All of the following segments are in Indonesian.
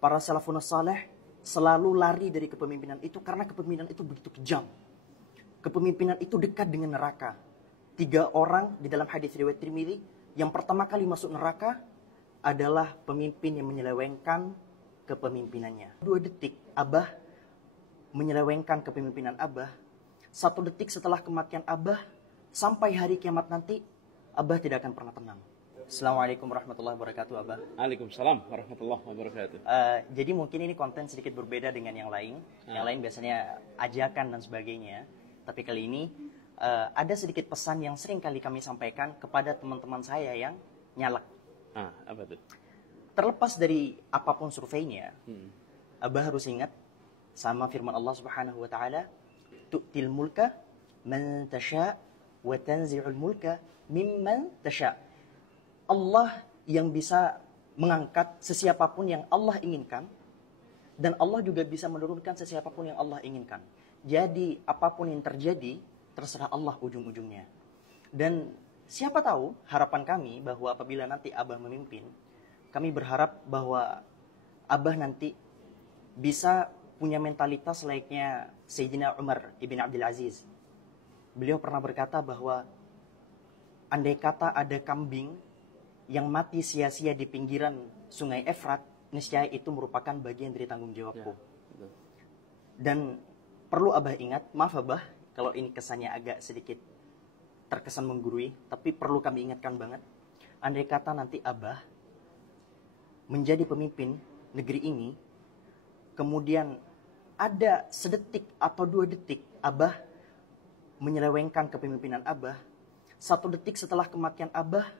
Para salafun saleh selalu lari dari kepemimpinan itu karena kepemimpinan itu begitu kejam. Kepemimpinan itu dekat dengan neraka. 3 orang di dalam hadis riwayat Tirmidzi, yang pertama kali masuk neraka adalah pemimpin yang menyelewengkan kepemimpinannya. 2 detik Abah menyelewengkan kepemimpinan Abah. 1 detik setelah kematian Abah sampai hari kiamat nanti, Abah tidak akan pernah tenang. Assalamualaikum warahmatullahi wabarakatuh, Abah. Waalaikumsalam warahmatullahi wabarakatuh. Jadi mungkin ini konten sedikit berbeda dengan yang lain. Yang lain biasanya ajakan dan sebagainya. Tapi kali ini ada sedikit pesan yang sering kali kami sampaikan kepada teman-teman saya yang nyalek. Apa tuh? Terlepas dari apapun surveinya, Abah harus ingat sama firman Allah Subhanahu wa taala, "Tu'til mulka man tasha wa tanzi'ul mulka mimman tasha." Allah yang bisa mengangkat sesiapapun yang Allah inginkan, dan Allah juga bisa menurunkan sesiapapun yang Allah inginkan. Jadi apapun yang terjadi terserah Allah ujung-ujungnya. Dan siapa tahu harapan kami bahwa apabila nanti Abah memimpin, kami berharap bahwa Abah nanti bisa punya mentalitas layaknya Sayyidina Umar ibn Abdul Aziz. Beliau pernah berkata bahwa andai kata ada kambing yang mati sia-sia di pinggiran sungai Efrat, niscaya itu merupakan bagian dari tanggung jawabku. Ya, dan perlu Abah ingat, maaf Abah kalau ini kesannya agak sedikit terkesan menggurui, tapi perlu kami ingatkan banget. Andai kata nanti Abah menjadi pemimpin negeri ini, kemudian ada sedetik atau 2 detik Abah menyelewengkan kepemimpinan Abah, 1 detik setelah kematian Abah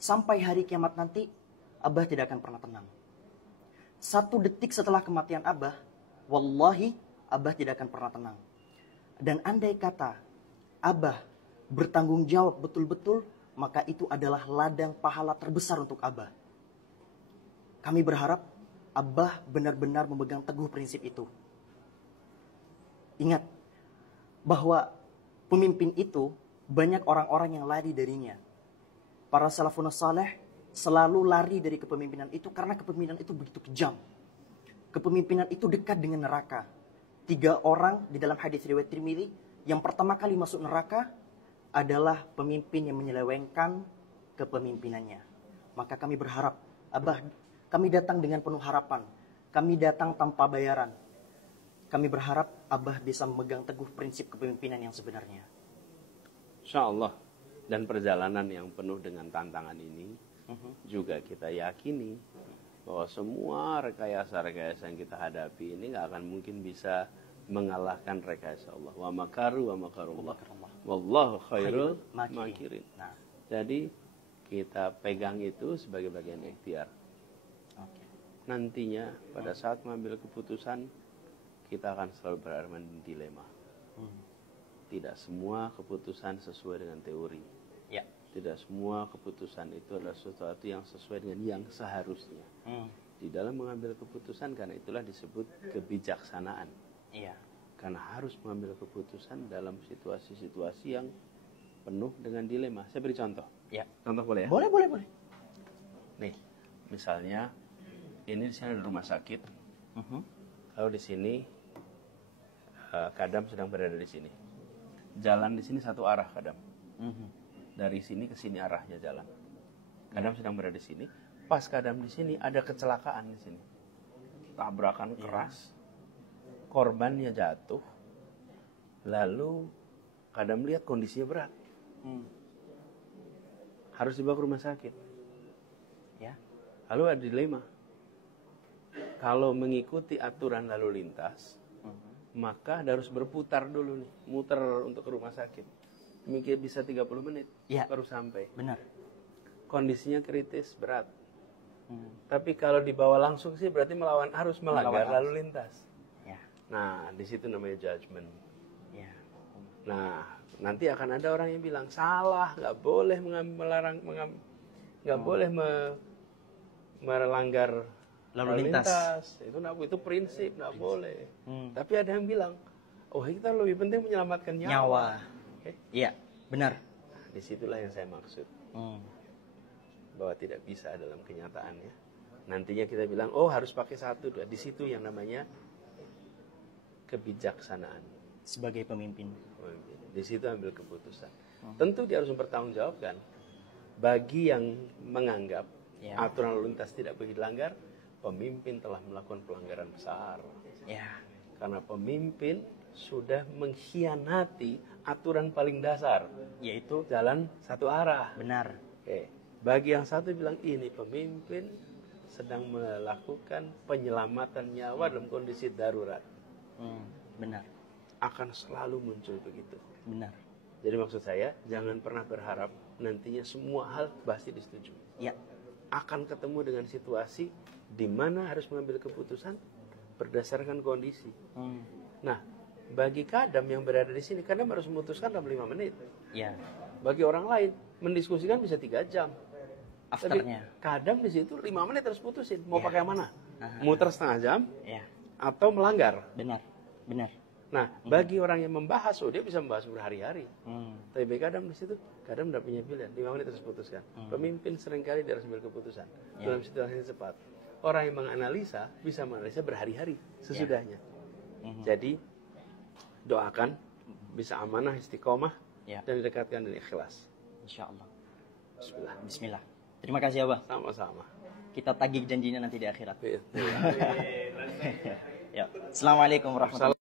sampai hari kiamat nanti, Abah tidak akan pernah tenang. 1 detik setelah kematian Abah, wallahi Abah tidak akan pernah tenang. Dan andai kata Abah bertanggung jawab betul-betul, maka itu adalah ladang pahala terbesar untuk Abah. Kami berharap Abah benar-benar memegang teguh prinsip itu. Ingat bahwa pemimpin itu banyak orang-orang yang lari darinya. Para salafun saleh selalu lari dari kepemimpinan itu karena kepemimpinan itu begitu kejam. Kepemimpinan itu dekat dengan neraka. 3 orang di dalam hadis riwayat Tirmidzi, yang pertama kali masuk neraka adalah pemimpin yang menyelewengkan kepemimpinannya. Maka kami berharap, Abah, kami datang dengan penuh harapan. Kami datang tanpa bayaran. Kami berharap Abah bisa memegang teguh prinsip kepemimpinan yang sebenarnya. InsyaAllah. Dan perjalanan yang penuh dengan tantangan ini juga kita yakini bahwa semua rekayasa-rekayasa yang kita hadapi ini gak akan mungkin bisa mengalahkan rekayasa Allah. Wa makaru wa makarullah. Wallahu khairul makirin. Nah. Jadi kita pegang itu sebagai bagian ikhtiar. Nantinya pada saat mengambil keputusan, kita akan selalu berada di dilema. Tidak semua keputusan sesuai dengan teori. Ya. Tidak semua keputusan itu adalah sesuatu yang sesuai dengan yang seharusnya. Di dalam mengambil keputusan, karena itulah disebut kebijaksanaan. Iya. Karena harus mengambil keputusan dalam situasi-situasi yang penuh dengan dilema. Saya beri contoh. Ya. Contoh boleh ya? Boleh. Nih, misalnya ini di sini ada rumah sakit. Lalu di sini Kadam sedang berada di sini. Jalan di sini satu arah Kadam. Dari sini ke sini arahnya jalan. Kadam sedang berada di sini. Pas Kadam di sini ada kecelakaan di sini. Tabrakan keras. Korbannya jatuh. Lalu Kadam lihat kondisinya berat. Harus dibawa ke rumah sakit. Ya. Lalu ada dilema. Kalau mengikuti aturan lalu lintas, maka harus berputar dulu nih, muter untuk ke rumah sakit. Mungkin bisa 30 menit baru sampai. Benar. Kondisinya kritis, berat. Tapi kalau dibawa langsung sih berarti harus melanggar lalu lintas. Ya. Nah, di situ namanya judgment. Ya. Nah, nanti akan ada orang yang bilang salah, nggak boleh melanggar lalu lintas. Itu prinsip, nggak boleh. Tapi ada yang bilang, oh kita lebih penting menyelamatkan nyawa. Iya, benar. Disitulah yang saya maksud. Bahwa tidak bisa dalam kenyataannya. Nantinya kita bilang, oh harus pakai 1, 2. Di situ yang namanya kebijaksanaan. Sebagai pemimpin. Di situ ambil keputusan. Tentu dia harus mempertanggungjawabkan. Bagi yang menganggap aturan lalu lintas tidak boleh dilanggar, pemimpin telah melakukan pelanggaran besar. Ya. Karena pemimpin sudah mengkhianati aturan paling dasar, Yaitu jalan satu arah. benar. Oke. Bagi yang satu bilang ini pemimpin sedang melakukan penyelamatan nyawa dalam kondisi darurat. Benar. Akan selalu muncul begitu. Benar. Jadi maksud saya, jangan pernah berharap nantinya semua hal pasti disetujui. Ya. Akan ketemu dengan situasi di mana harus mengambil keputusan berdasarkan kondisi. Nah, bagi kadam yang berada di sini, kadam harus memutuskan dalam 5 menit. Ya. Bagi orang lain, mendiskusikan bisa 3 jam. Afternya. Tapi kadam di situ 5 menit harus putusin. Mau pakai yang mana? Aha. Muter setengah jam Ya. atau melanggar. Benar. Benar. Nah, bagi orang yang membahas, dia bisa membahas berhari-hari. Tapi bagi kadam di situ, kadam tidak punya pilihan. 5 menit harus putuskan. Pemimpin seringkali dia harus ambil keputusan dalam situasi yang cepat. Orang yang menganalisa bisa menganalisa berhari-hari sesudahnya. Jadi doakan bisa amanah, istiqomah, dan didekatkan dengan ikhlas. Insya Allah. Bismillah. Bismillah. Terima kasih Abah. Sama-sama. Kita tagih janjinya nanti di akhirat. Baik. Ya. Assalamualaikum warahmatullahi wabarakatuh.